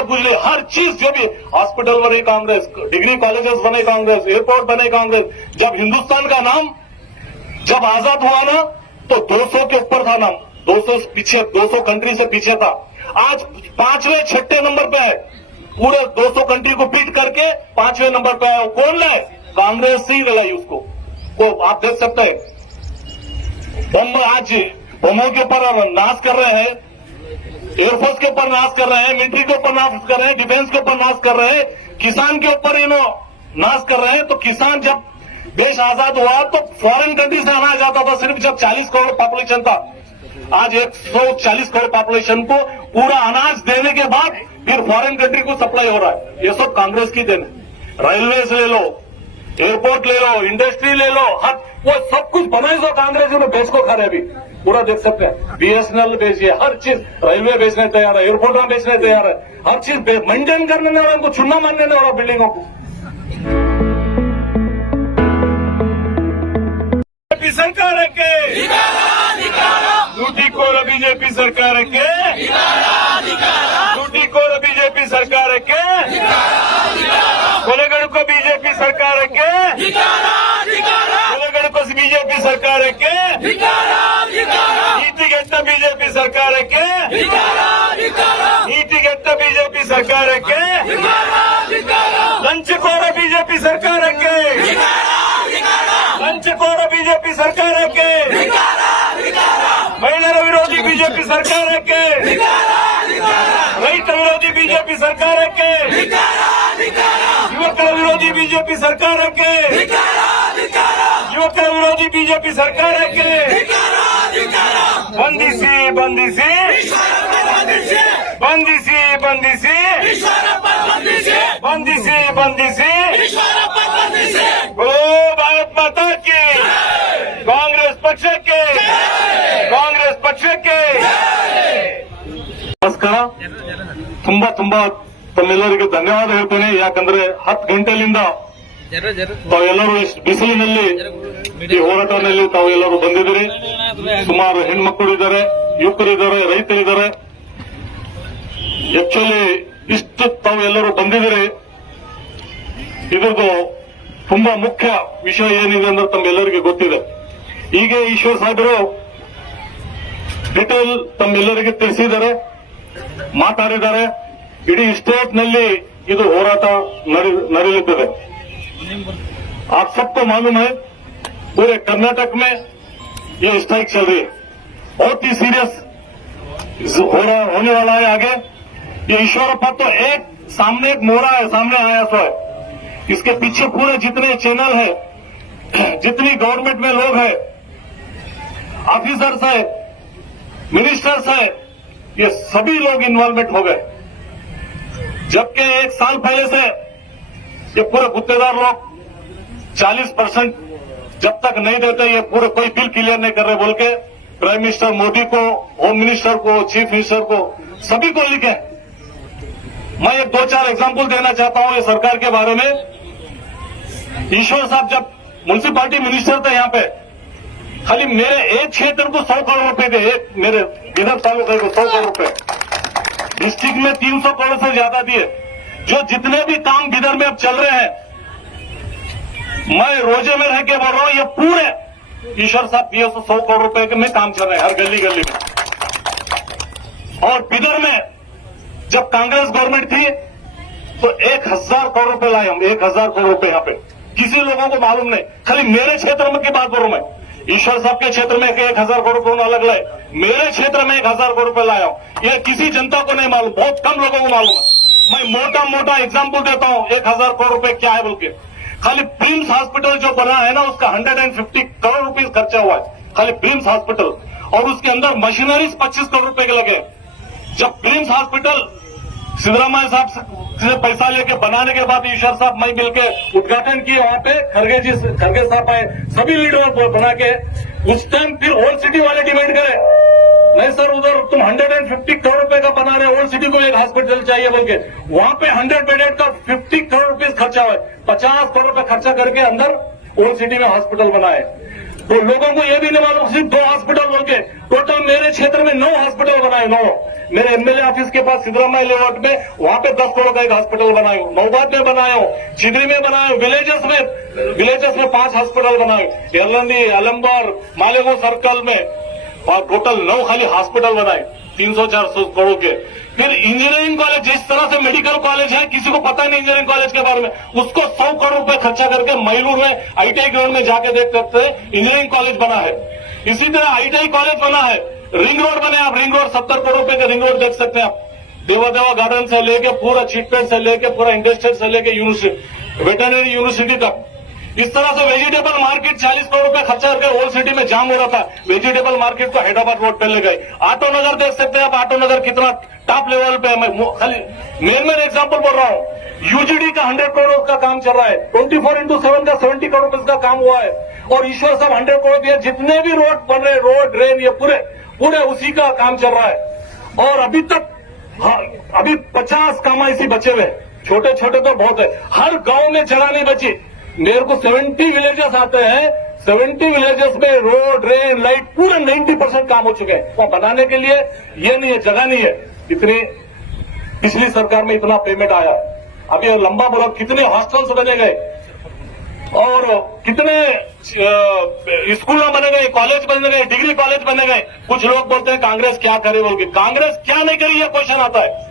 बुझले हर चीज जो भी हॉस्पिटल बने कांग्रेस, डिग्री कॉलेजेस बने कांग्रेस, एयरपोर्ट बने कांग्रेस। जब हिंदुस्तान का नाम जब आजाद हुआ ना तो 200 के ऊपर था नाम, 200 कंट्री से पीछे था। आज 5वें 6ठे नंबर पे है, पूरे 200 कंट्री को बीट करके 5वें नंबर पे है। कौन लाए? कांग्रेस ही लाई उसको। तो आप देख सकते हैं बम आज बमों के ऊपर नाश कर रहे हैं, एयरफोर्स के ऊपर नाश कर रहे हैं, मिलिट्री के ऊपर नाश कर रहे हैं, डिफेंस के ऊपर नाश कर रहे हैं, किसान के ऊपर नाश कर रहे हैं। तो किसान जब देश आजाद हुआ तो फॉरेन कंट्री से अनाज आता था, सिर्फ जब 40 करोड़ पॉपुलेशन था। आज 140 करोड़ पॉपुलेशन को पूरा अनाज देने के बाद फिर फॉरेन कंट्री को सप्लाई हो रहा है। ये सब कांग्रेस की देन है। रेलवेज ले लो, एयरपोर्ट ले लो, इंडस्ट्री ले लो, हर वो सब कुछ बनाई जो कांग्रेस ने बेच को खा रहे अभी पूरा देख सकते हैं। बीएसएनएल बेचिए, हर चीज रेलवे बेचने तैयार है, एयरपोर्ट में बेचने तैयार है, हर चीज मेंटेन करने नहीं हो रहा, उनको चुना मानने नहीं हो रहा बिल्डिंगों को। बीजेपी सरकार के लूटी को बीजेपी सरकार के लूटी को बीजेपी सरकार के ಕೊಲೆಗಳು को बीजेपी सरकार के ಕೊಲೆಗಳು को बीजेपी सरकार के ನೀತಿಗೆಟ್ಟ बीजेपी सरकार के ನೀತಿಗೆಟ್ಟ बीजेपी सरकार के ಲಂಚಕೋರ बीजेपी सरकार के ಲಂಚಕೋರ बीजेपी सरकार के महिला विरोधी बीजेपी सरकार के ರೈತ ವಿರೋಧಿ बीजेपी सरकार के युवक विरोधी बीजेपी सरकार के युवक विरोधी बीजेपी सरकार के बंदिसी बंदिसी बंदिसी बंदिसी बंदिसी बंदिसी बोलो भारत माता की, कांग्रेस पक्ष के, कांग्रेस पक्ष के। ನಮಸ್ಕಾರ. ತುಂಬಾ ತಮ್ಮೆಲ್ಲರಿಗೂ ಧನ್ಯವಾದ ಹೇಳ್ತೇನೆ. ಯಾಕಂದ್ರೆ 10 ಗಂಟೆಲಿಂದ ತಾವೆಲ್ಲರೂ ಬಿಸಿಲಿನಲ್ಲಿ ಈ ಹೋರಾಟದಲ್ಲಿ ತಾವೆಲ್ಲರೂ ಬಂದಿದ್ದೀರಿ. ಸುಮಾರು ಹೆಣ್ಮಕ್ಳು ಇದ್ದಾರೆ, ಯುವಕರಿದ್ದಾರೆ, ರೈತರಿದ್ದಾರೆ. ಆಕ್ಚುಲಿ ಇಷ್ಟು ತಾವೆಲ್ಲರೂ ಬಂದಿದ್ದೀರಿ. ಇದ್ರದ್ದು ತುಂಬಾ ಮುಖ್ಯ ವಿಷಯ ಏನಿದೆ ಅಂದ್ರೆ ತಮ್ಮೆಲ್ಲರಿಗೂ ಗೊತ್ತಿದೆ. ಈಗ ಈಶ್ವರ್ ಸಾಹೇಬರು ಡಿಟೇಲ್ ತಮ್ಮೆಲ್ಲರಿಗೆ ತಿಳಿಸಿದ್ದಾರೆ, ಮಾತಾಡಿದ್ದಾರೆ. ಇಡೀ ಸ್ಟೇಟ್ ನಲ್ಲಿ ಇದು ಹೋರಾಟ ನಡೆಯಲಿದೆ. आप सबको मालूम है पूरे कर्नाटक में ये स्ट्राइक चल रही है, बहुत ही सीरियस होने वाला है आगे। ये ईश्वरप्पा तो सामने एक मोरा है, सामने आया तो है। इसके पीछे पूरे जितने चैनल है, जितनी गवर्नमेंट में लोग हैं, ऑफिसर्स है, मिनिस्टर्स है, ये सभी लोग इन्वॉल्वमेंट हो गए। जबकि 1 साल पहले से ये पूरे गुत्तेदार लोग 40% जब तक नहीं देते ये पूरे कोई बिल क्लियर नहीं कर रहे बोल के प्राइम मिनिस्टर मोदी को, होम मिनिस्टर को, चीफ मिनिस्टर को, सभी को लिखे। मैं एक 2-4 एग्जाम्पल देना चाहता हूं ये सरकार के बारे में। ईश्वर साहब जब म्युनिसिपालिटी मिनिस्टर थे यहाँ पे, खाली मेरे एक क्षेत्र को 100 करोड़ रुपए थे, एक मेरे इधर तालुका को 100 करोड़ रुपए, डिस्ट्रिक्ट में 300 करोड़ से ज्यादा दिए। जो जितने भी काम बिदर में अब चल रहे हैं, मैं रोजे में रह के बोल रहा हूं, ये पूरे ईश्वर साहब दिए 100 करोड़ रुपए के में काम चल रहे हैं हर गली गली में। और बिदर में जब कांग्रेस गवर्नमेंट थी तो 1000 करोड़ रुपए लाए हम, 1000 करोड़ रुपए यहाँ पे। किसी लोगों को मालूम नहीं, खाली मेरे क्षेत्र में की बात करूं मैं। ईश्वर साहब के क्षेत्र में 1000 करोड़ रुपए अलग लाए, मेरे क्षेत्र में 1000 करोड़ रुपए लाया हूं। ये किसी जनता को नहीं मालूम, बहुत कम लोगों को मालूम है। मैं मोटा एग्जाम्पल देता हूं 1000 करोड़ रुपए क्या है बोल के। खाली प्रिम्स हॉस्पिटल जो बना है ना, उसका 150 करोड़ रुपए खर्चा हुआ है, खाली प्रिम्स हॉस्पिटल। और उसके अंदर मशीनरीज 25 करोड़ रुपए के लगे। जब प्रिम्स हॉस्पिटल सिद्धरामैया साहब से पैसा लेके बनाने के बाद ईश्वर साहब मैं मिलकर उद्घाटन किए, वहां पे खड़गे साहब आए, सभी लीडर बना के। उस टाइम फिर ओल्ड सिटी वाले डिमांड करे, नहीं सर उधर तुम 150 करोड़ रुपए का बना रहे, ओल्ड सिटी को एक हॉस्पिटल चाहिए बोल के। वहां पे 100 बेडेड का 50 करोड़ रुपए खर्चा हुआ है, 50 करोड़ रुपए खर्चा करके अंदर ओल्ड सिटी में हॉस्पिटल बनाए। तो लोगों को यह भी नहीं मालूम सिर्फ 2 हॉस्पिटल बोल के, टोटल मेरे क्षेत्र में 9 हॉस्पिटल बनाए, 9 मेरे एमएलए ऑफिस के पास सिद्धरामैया लेआउट में, वहां पे 10 करोड़ का एक हॉस्पिटल बनाए हूं, नौबाद में बनाया हूं, चिदरी में बनाया हूं, विलेजेस में 5 हॉस्पिटल बनाए, एरलंदी, अलंबर, मालेगांव सर्कल में, और टोटल 9 खाली हॉस्पिटल बनाए 300-400 करोड़ के। फिर इंजीनियरिंग कॉलेज, जिस तरह से मेडिकल कॉलेज है, किसी को पता नहीं इंजीनियरिंग कॉलेज के बारे में, उसको 100 करोड़ रुपए खर्चा करके मैलूर में आईटीआई ग्राउंड में जाके देख सकते हैं, इंजीनियरिंग कॉलेज बना है। इसी तरह आईटीआई कॉलेज बना है, रिंग रोड बने, आप रिंग रोड 70 करोड़ रुपए का रिंग रोड देख सकते हैं आप, देवा गार्डन से लेके पूरा चिटपेट से लेके पूरा इंडस्ट्रियल से लेके यूनिवर्सिटी, वेटरनरी यूनिवर्सिटी तक। इस तरह से वेजिटेबल मार्केट 40 करोड़ रुपए खर्चा करके ओल्ड सिटी में जाम हो रहा था, वेजिटेबल मार्केट को हैदराबाद रोड पे ले गए। ऑटो नगर देख सकते हैं आप, ऑटो नगर कितना टॉप लेवल पे है। मैं खाली मेन एग्जांपल बोल रहा हूँ। यूजीडी का 100 करोड़ का काम चल रहा है, 24x7 का 70 करोड़ का काम हुआ है, और ईश्वर साहब 100 करोड़ दिए। जितने भी रोड बन रहे, रोड ड्रेन, ये पूरे उसी का काम चल रहा है। और अभी तक अभी 50 काम ऐसे बचे हुए, छोटे छोटे तो बहुत है, हर गांव में जगह नहीं बची। मेरे को 70 विलेजेस आते हैं, 70 विलेजेस में रोड, ड्रेन, लाइट पूरे 90% काम हो चुके हैं। तो बनाने के लिए ये नहीं है, जगह नहीं है। इतनी पिछली सरकार में इतना पेमेंट आया, अभी लंबा बोला, कितने हॉस्टल्स बने गए और कितने स्कूल बने गए, कॉलेज बने गए, डिग्री कॉलेज बने गए। कुछ लोग बोलते हैं कांग्रेस क्या करे बोल के, कांग्रेस क्या नहीं करी, ये क्वेश्चन आता है।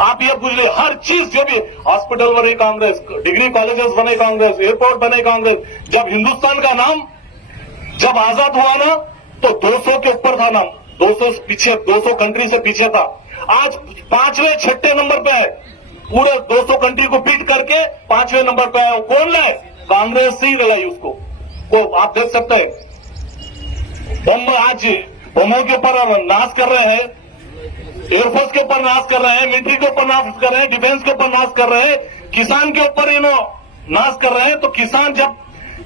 आप ये पूछ ले, हर चीज जो भी हॉस्पिटल बने कांग्रेस, डिग्री कॉलेजेस बने कांग्रेस, एयरपोर्ट बने कांग्रेस। जब हिंदुस्तान का नाम जब आजाद हुआ ना, तो 200 के ऊपर था नाम, 200 कंट्री से पीछे था। आज 5वें 6ठे नंबर पे है, पूरे 200 कंट्री को बीट करके 5वें नंबर पे है। कौन लाए? कांग्रेस ही दिलाई उसको। वो आप देख सकते हैं, बम आज बमों के ऊपर नाश कर रहे हैं, एयरफोर्स के ऊपर नाश कर रहे हैं, मिलिट्री के ऊपर नाश कर रहे हैं, डिफेंस के ऊपर नाश कर रहे हैं, किसान के ऊपर नाश कर रहे हैं। तो किसान, जब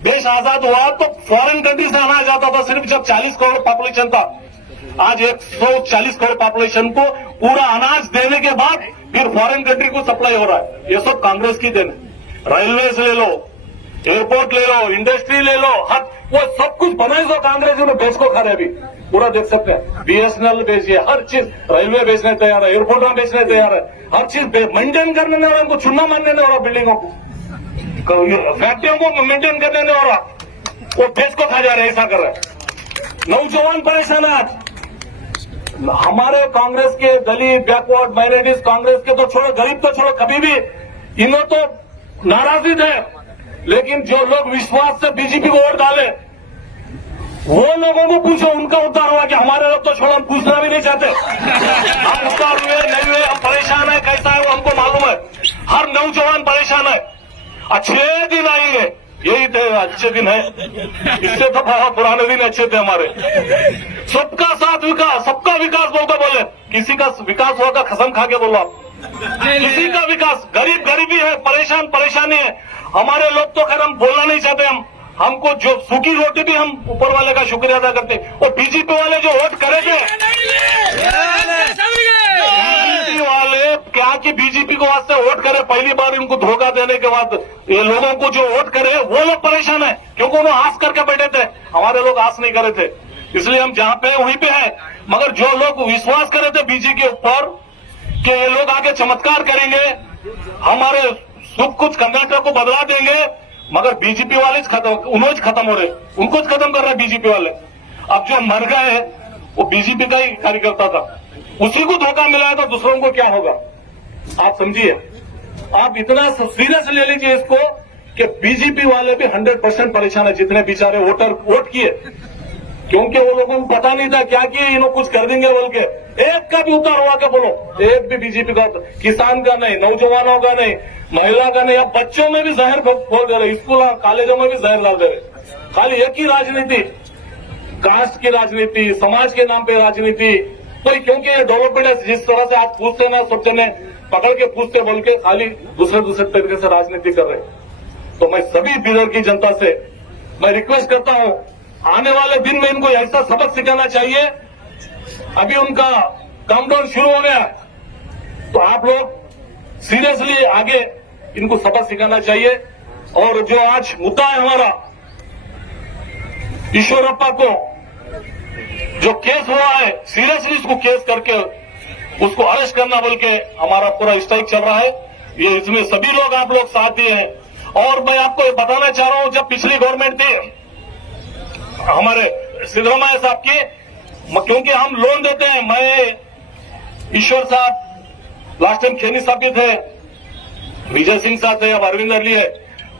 देश आजाद हुआ तो फॉरेन कंट्री से अनाज आता था, सिर्फ जब 40 करोड़ पॉपुलेशन था। आज 140 करोड़ पॉपुलेशन को पूरा अनाज देने के बाद फिर फॉरेन कंट्री को सप्लाई हो रहा है। ये सब कांग्रेस की देन है। रेलवे ले लो, एयरपोर्ट ले लो, इंडस्ट्री ले लो, वो सब कुछ बनाई तो कांग्रेस ने बेच को खा रहे। अभी पूरा देख सकते हैं, बीएसएनएल बेचिए, हर चीज, रेलवे बेचने तैयार है, एयरपोर्ट में बेचने तैयार है, हर चीज मेंटेन करने नहीं हो रहा, उनको चुनना मानने नहीं हो रहा, बिल्डिंगों को, फैक्ट्रियों को मेंटेन करने नहीं हो रहा, वो बेच को खा जा रहे, ऐसा कर रहे। नौजवान परेशान है। हमारे कांग्रेस के दलित, बैकवर्ड, माइनॉरिटीज, कांग्रेस के तो छोड़ो, गरीब तो छोड़ो, कभी भी इन्हों तो नाराजी थे, लेकिन जो लोग विश्वास से बीजेपी को वोट डाले, वो लोगों को पूछो उनका उद्धार हुआ कि हमारे लोग तो छोड़ो, हम पूछना भी नहीं चाहते। हम उद्धार हुए नहीं हुए, हम परेशान है, कैसा है वो हमको मालूम है। हर नौजवान परेशान है। अच्छे दिन आएंगे, यही थे अच्छे दिन है, इससे तो बहुत पुराने दिन अच्छे थे हमारे। सबका साथ विकास, सबका विकास बोलकर बोले, किसी का विकास हुआ का कसम खा के बोलो आप, किसी का विकास, गरीब गरीबी है, परेशान परेशानी है। हमारे लोग तो खैर हम बोलना नहीं चाहते, हमको जो सूखी रोटी भी हम ऊपर वाले का शुक्रिया अदा करते। और बीजेपी वाले जो वोट करे थे, बीजेपी वाले क्या कि बीजेपी को वास्ते वोट करे, पहली बार इनको धोखा देने के बाद ये लोगों को जो वोट करे वो लोग परेशान है, क्योंकि उन्होंने आस करके बैठे थे। हमारे लोग आस नहीं करे थे, इसलिए हम जहां पे वहीं पे है। मगर जो लोग विश्वास करे थे बीजेपी के ऊपर कि ये लोग आगे चमत्कार करेंगे, हमारे सब कुछ कर्नाटक को बदला देंगे, मगर बीजेपी वाले उन्होंने खत्म हो रहे, उनको खत्म कर रहे बीजेपी वाले। अब जो मर गए वो बीजेपी का ही कार्यकर्ता था, उसी को धोखा मिला है, तो दूसरों को क्या होगा आप समझिए। आप इतना सीरियस ले लीजिए इसको कि बीजेपी वाले भी 100% परेशान है, जितने बेचारे वोटर वोट किए, क्योंकि वो लोगों को पता नहीं था क्या किए, इन्होंने कुछ कर देंगे बोल के। एक का भी उतार हुआ क्या बोलो, एक भी बीजेपी का, किसान का नहीं, नौजवानों का नहीं, महिला का नहीं, अब बच्चों में भी जहर खोल दे रहे, स्कूल कॉलेजों में भी जहर डाल दे रहे। खाली एक ही राजनीति, कास्ट की राजनीति, समाज के नाम पे राजनीति, कोई, क्योंकि ये डेवलपमेंट है, जिस तरह से आप पूछते ना, सब जने पकड़ के पूछते बोल के खाली दूसरे तरीके से राजनीति कर रहे। तो मैं सभी बिहार की जनता से मैं रिक्वेस्ट करता हूं, आने वाले दिन में इनको ऐसा सबक सिखाना चाहिए। अभी उनका काउंटडाउन शुरू हो गया, तो आप लोग सीरियसली आगे इनको सबक सिखाना चाहिए। और जो आज मुद्दा है हमारा, ईश्वरप्पा को जो केस हुआ है सीरियसली उसको केस करके उसको अरेस्ट करना बोल के हमारा पूरा स्ट्राइक चल रहा है। ये इसमें सभी लोग आप लोग साथ दिए हैं। और मैं आपको ये बताना चाह रहा हूं, जब पिछली गवर्नमेंट थी हमारे सिद्धरामैया साहब की, क्योंकि हम लोन देते हैं, मैं ईश्वर साहब लास्ट टाइम खेनी साहब भी थे, विजय सिंह साहब थे, अब अरविंद अली है,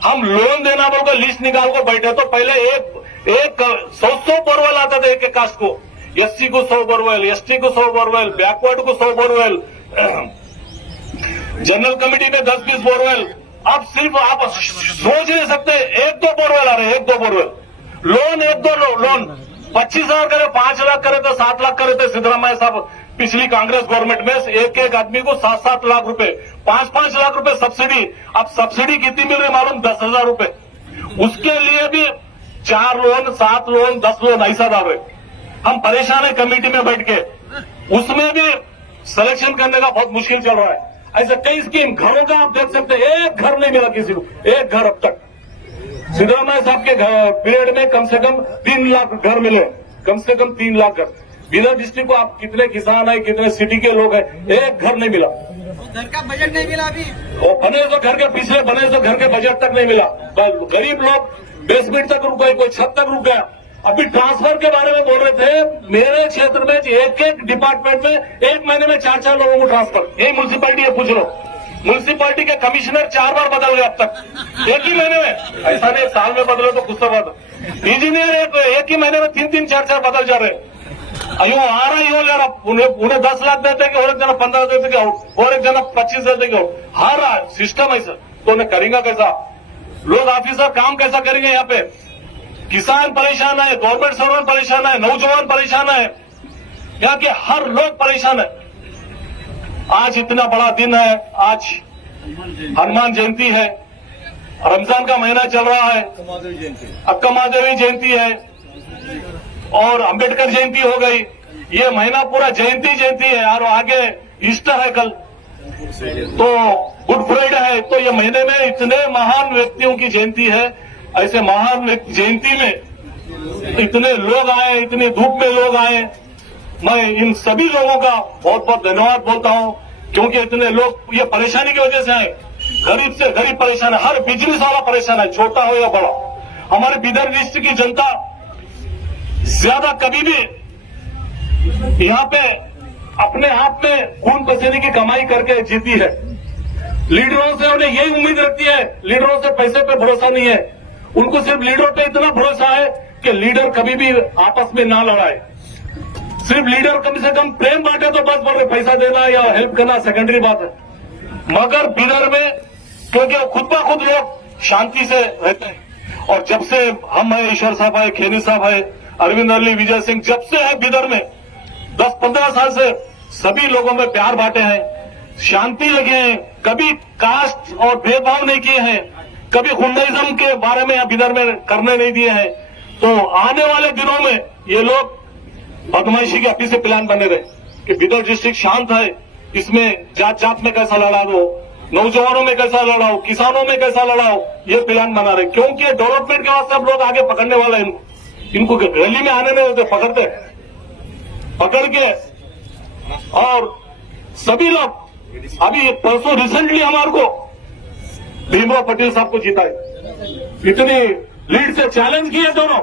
हम लोन देना बोलकर लिस्ट निकाल कर बैठे तो पहले एक 100 बोरवेल आता था एक कास्ट को, एससी को 100 बोरवेल, एसटी को 100 बोरवेल, बैकवर्ड को 100 बोरवेल, जनरल कमेटी में 10-20 बोरवेल। अब सिर्फ आप सोच नहीं सकते 1-2 बोरवेल आ रहे, 1-2 बोरवेल लोन, 1-2 लोन 25,000 करे, 5 लाख करे तो 7 लाख करे थे सिद्धरामैया साहब पिछली कांग्रेस गवर्नमेंट में। एक आदमी को 7-7 लाख रुपए, 5-5 लाख रुपए सब्सिडी। अब सब्सिडी कितनी मिल रही मालूम? 10,000 रुपए। उसके लिए भी 4 लोन, 7 लोन, 10 लोन ऐसा डाल रहे। हम परेशान है कमेटी में बैठ के, उसमें भी सिलेक्शन करने का बहुत मुश्किल चल रहा है। ऐसे कई स्कीम, घरों का आप देख सकते हैं, एक घर नहीं मिला किसी को, एक घर अब तक। सिद्धरामैया साहब के पीरियड में कम से कम 3 लाख घर मिले, कम से कम 3 लाख घर। बिदर डिस्ट्रिक्ट को आप कितने किसान है, कितने सिटी के लोग हैं, एक घर नहीं मिला। घर का बजट नहीं मिला अभी, और बने तो घर के पिछले बने तो घर के बजट तक नहीं मिला। गरीब लोग बेसमेंट तक रुक गए, कोई छत तक रुक गया। अभी ट्रांसफर के बारे में बोल रहे थे, मेरे क्षेत्र में एक डिपार्टमेंट में एक महीने में 4-4 लोगों को ट्रांसफर। यही म्यूनसिपैलिटी है, पूछ लो, म्यूनसिपैलिटी के कमिश्नर 4 बार बदल गए अब तक एक ही महीने में। ऐसा नहीं साल में बदले तो कुछ तो बात। इंजीनियर एक ही महीने में 3-3, 4-4 बदल जा रहे। अयो आ रहा ही हो जा रहा, उन्हें 10 लाख देते कि और एक जना 15 देते कि और एक जना 25 देते कि हर सिस्टम ऐसा, तो उन्हें करेंगे कैसा? लोग ऑफिसर काम कैसा करेंगे? यहाँ पे किसान परेशान है, गवर्नमेंट सर्वेंट परेशान है, नौजवान परेशान है, यहाँ के हर लोग परेशान है। आज इतना बड़ा दिन है, आज हनुमान जयंती है, रमजान का महीना चल रहा है, अक्का महादेवी जयंती है और अंबेडकर जयंती हो गई। ये महीना पूरा जयंती है और आगे ईस्टर है कल, तो गुड फ्राइडे है। तो ये महीने में इतने महान व्यक्तियों की जयंती है। ऐसे महान जयंती में इतने लोग आए, इतनी धूप में लोग आए, मैं इन सभी लोगों का बहुत बहुत धन्यवाद बोलता हूं, क्योंकि इतने लोग ये परेशानी की वजह से आए। गरीब से गरीब परेशान है, हर बिजनेस वाला परेशान है, छोटा हो या बड़ा। हमारे बिदर डिस्ट्रिक्ट की जनता ज्यादा कभी भी यहाँ पे अपने आप में खून पसीने की कमाई करके जीती है। लीडरों से उन्हें यही उम्मीद रखती है, लीडरों से पैसे पे भरोसा नहीं है, उनको सिर्फ लीडरों पे इतना भरोसा है कि लीडर कभी भी आपस में ना लड़ाए। सिर्फ लीडर कम से कम प्रेम बांटे तो बस, बोले पैसा देना या हेल्प करना सेकेंडरी बात है। मगर बिदर में क्योंकि खुद ब खुद लोग शांति से रहते हैं, और जब से हम है, ईश्वर साहब है, खेनी साहब है, अरविंद अली, विजय सिंह, जब से है बिदर में 10-15 साल से सभी लोगों में प्यार बांटे हैं, शांति लगे हैं, कभी कास्ट और भेदभाव नहीं किए हैं, कभी गुंडाइज्म के बारे में बिदर में करने नहीं दिए हैं। तो आने वाले दिनों में ये लोग बदमाशी के अभी से प्लान बने रहे कि बिदर डिस्ट्रिक्ट शांत है, इसमें जात में कैसा लड़ा दो, नौजवानों में कैसा लड़ाओ, किसानों में कैसा लड़ाओ, ये प्लान बना रहे। क्योंकि डेवलपमेंट के बाद सब लोग आगे पकड़ने वाले हैं, इनको रैली में आने नहीं देते, पकड़ के। और सभी लोग अभी परसों रिसेंटली हमारे को भीमराव पटेल साहब को जीता है, इतनी लीड से चैलेंज किए दोनों।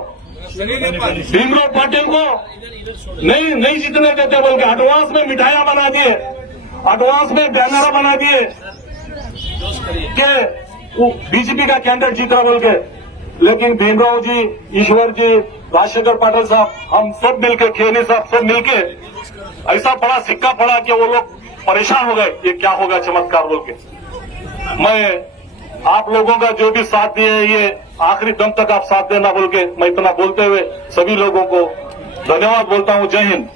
भीमराव पटेल को नहीं जीतने देते बोल के एडवांस में मिठाइयां बना दिए, एडवांस में बैनर बना दिए कि बीजेपी का कैंडिडेट जीत रहा बोल के। लेकिन भीमराव जी, ईश्वर जी, राजशेखर पाटिल साहब, हम सब मिलकर, खेनी साहब सब मिलके ऐसा बड़ा सिक्का पड़ा कि वो लोग परेशान हो गए, ये क्या होगा चमत्कार बोल के। मैं आप लोगों का जो भी साथ दिए, ये आखिरी दम तक आप साथ देना बोल के मैं इतना बोलते हुए सभी लोगों को धन्यवाद बोलता हूं। जय हिंद।